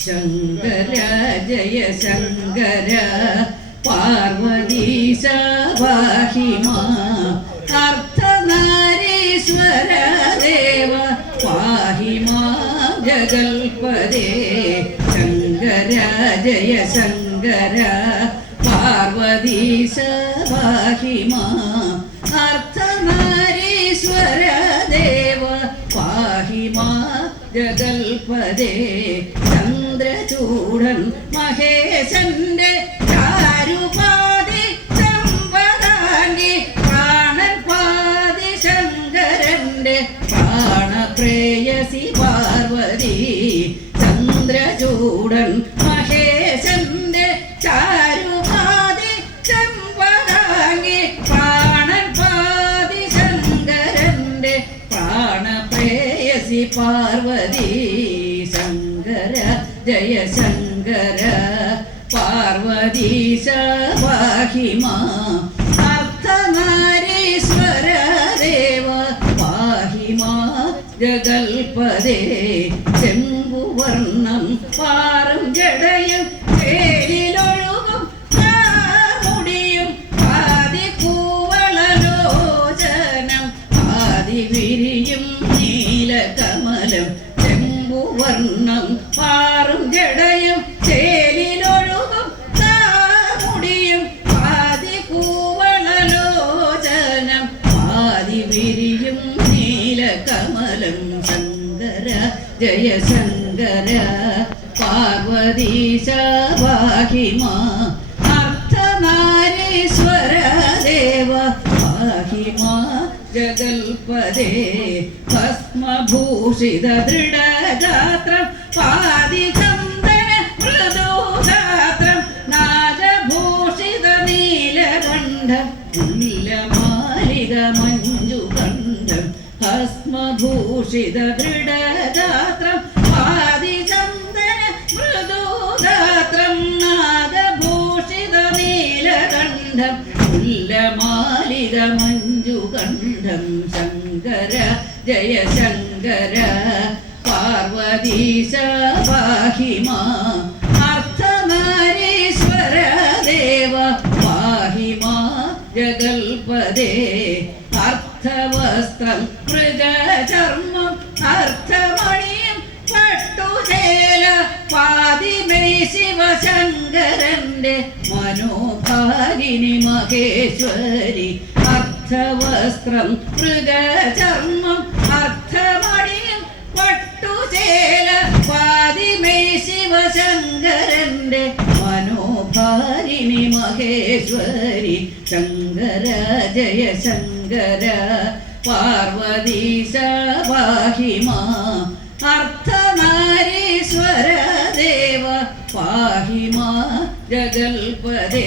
ശങ്കര ജയ ശങ്കര പാർവതീശ പാഹി മാം അർദ്ധനാരീശ്വര ദേവ പാഹി മാം ജഗൽപദേ ശങ്കര ജയ ശങ്കര പാർവതീശ പാഹി മാം അർദ്ധനാരീശ്വര ദേവ പാഹി മാം ജഗൽപദേ ചന്ദ്രചൂഡൻ മഹേശന്റെ ചാരുപാതി ചമ്പതാംഗി പ്രാണൻ പാതി ശങ്കരന്റെ പ്രാണപ്രേയസി പാർവതി ചന്ദ്രചൂഡൻ മഹേശന്റെ ചാരുപാതി ചമ്പതാംഗി പ്രാണൻ പാതി ശങ്കരന്റെ പ്രാണപ്രേയസി പാർവതി ശങ്കര ജയ ശങ്കര പാർവതീശ പാഹി മാം അർദ്ധനാരീശ്വര ദേവ പാഹി മാം ജഗൽപദേ ചെമ്പുവർണ്ണം പാറും ജടയും തേരിലൊഴുകും മുടിയും ആദി കൂവളലോചനം ആദി വിരിയും നീലകമലം ചെമ്പുവർണ്ണം പാറും ജടയും ചേലിലൊഴുകും മുടിയും ആദി കൂവളലോചനം ആദി വിരിയും നീലകമലം ശങ്കര ജയ ശങ്കര പാർവതീശ പാഹി മാം അർദ്ധനാരീശ്വര ദേവ പാഹി മാം ജഗൽപദേ ഭസ്മഭൂഷിത ദൃഢഗാത്രം പാതിചന്ദന മൃദുഗാത്രം നാഗഭൂഷിത നീലകണ്ഠം മുല്ലമാലിക മഞ്ജുകണ്ഠം ഭസ്മഭൂഷിത ദൃഢഗാത്രം പാതിചന്ദന മൃദുഗാത്രം നാഗഭൂഷിത നീലകണ്ഠം മുല്ലമാലിക മഞ്ജുകണ്ഠം ശങ്കര ജയ ശങ്കര പാർവതീശ പാഹി മാം അർദ്ധനാരീശ്വര ദേവ പാഹി മാം ജഗൽപദേ അർത്ഥവസ്ത്രം മൃഗചർമ്മം അർത്ഥമണിയും പട്ടുചേല പാതിമൈ ശിവശങ്കരന്റെ മനോഭാഗിനി മഹേശ്വരി അർത്ഥവസ്ത്രം മൃഗചർമ്മം അർത്ഥമണിയും പട്ടുചേല പാതിമൈ ശിവശങ്കരന്റെ മനോഭാഗിനി മഹേശ്വരി ശങ്കര ജയ ശങ്കര പാർവതീശ പാഹി മാം അർദ്ധനാരീശ്വര ദേവ പാഹി മാം ജഗൽപദേ